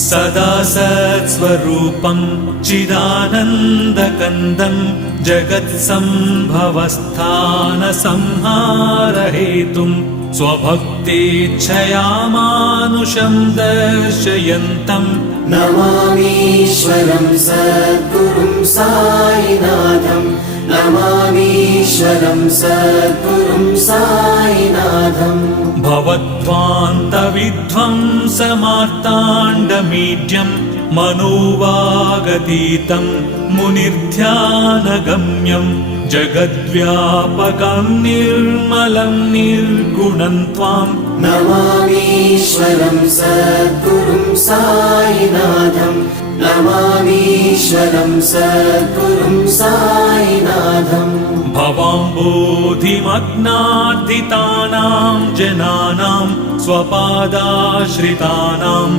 सदा सत्स्वरूपं चिदानन्दकन्दं जगत्सम्भवस्थानसंहारहेतुं स्वभक्तेच्छया मानुषं दर्शयन्तं नमामीश्वरं सद्गुरुं साईनाथं नमामीश्वरं सद्गुरुं साईनाथम् भवद्ध्वान्तविध्वंसमार्ताण्डमीड्यं मनोवागतीतं मुनिर्ध्यानगम्यं जगद्व्यापकं निर्मलं निर्गुणं त्वां नमामीश्वरं सद्गुरुं साईनाथं नमामीश्वरं सद्गुरुं साईनाथम् भवाम्बोधिमग्नार्दितानां जनानां स्वपादाश्रितानां